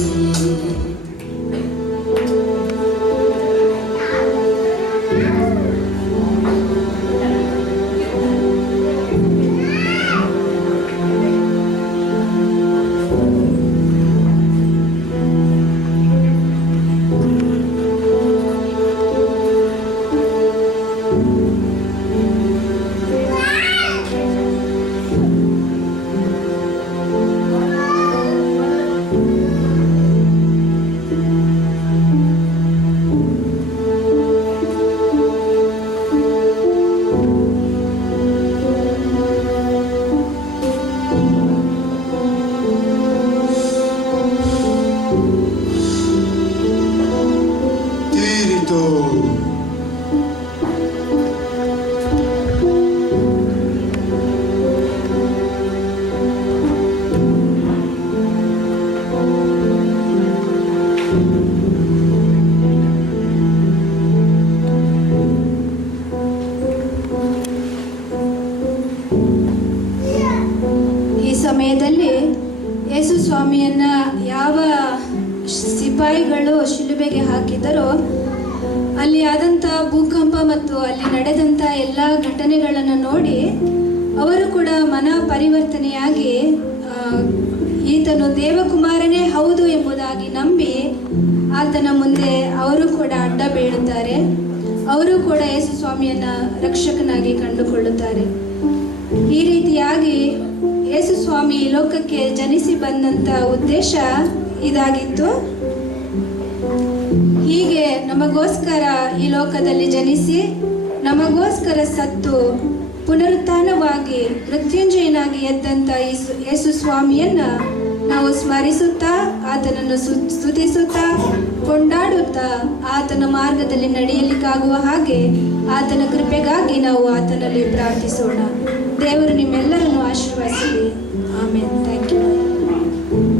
ಆಯಿತು. ಈ ಸಮಯದಲ್ಲಿ ಯೇಸು ಸ್ವಾಮಿಯನ್ನ ಯಾವ ಸಿಪಾಯಿಗಳು ಶಿಲುಬೆಗೆ ಹಾಕಿದರೋ ಅಲ್ಲಿ ಆದಂಥ ಭೂಕಂಪ ಮತ್ತು ಅಲ್ಲಿ ನಡೆದಂಥ ಎಲ್ಲ ಘಟನೆಗಳನ್ನು ನೋಡಿ ಅವರು ಕೂಡ ಮನ ಪರಿವರ್ತನೆಯಾಗಿ ಈತನು ದೇವಕುಮಾರನೇ ಹೌದು ಎಂಬುದಾಗಿ ನಂಬಿ ಆತನ ಮುಂದೆ ಅವರು ಕೂಡ ಅಡ್ಡ ಬೀಳುತ್ತಾರೆ. ಅವರು ಕೂಡ ಯೇಸು ಸ್ವಾಮಿಯನ್ನ ರಕ್ಷಕನಾಗಿ ಕಂಡುಕೊಳ್ಳುತ್ತಾರೆ. ಈ ರೀತಿಯಾಗಿ ಯೇಸು ಸ್ವಾಮಿ ಈ ಲೋಕಕ್ಕೆ ಜನಿಸಿ ಬಂದಂಥ ಉದ್ದೇಶ ಇದಾಗಿತ್ತು. ಹೀಗೆ ನಮಗೋಸ್ಕರ ಈ ಲೋಕದಲ್ಲಿ ಜನಿಸಿ ನಮಗೋಸ್ಕರ ಸತ್ತು ಪುನರುತ್ಥಾನವಾಗಿ ಮೃತ್ಯುಂಜಯನಾಗಿ ಎದ್ದಂಥ ಯೇಸು ಸ್ವಾಮಿಯನ್ನ ನಾವು ಸ್ಮರಿಸುತ್ತಾ ಆತನನ್ನು ಸ್ತುತಿಸುತ್ತಾ ಕೊಂಡಾಡುತ್ತಾ ಆತನ ಮಾರ್ಗದಲ್ಲಿ ನಡೆಯಲಿಕ್ಕಾಗುವ ಹಾಗೆ ಆತನ ಕೃಪೆಗಾಗಿ ನಾವು ಆತನಲ್ಲಿ ಪ್ರಾರ್ಥಿಸೋಣ. ದೇವರು ನಿಮ್ಮೆಲ್ಲರನ್ನು ಆಶೀರ್ವದಿಸಲಿ. ಆಮೇಲೆ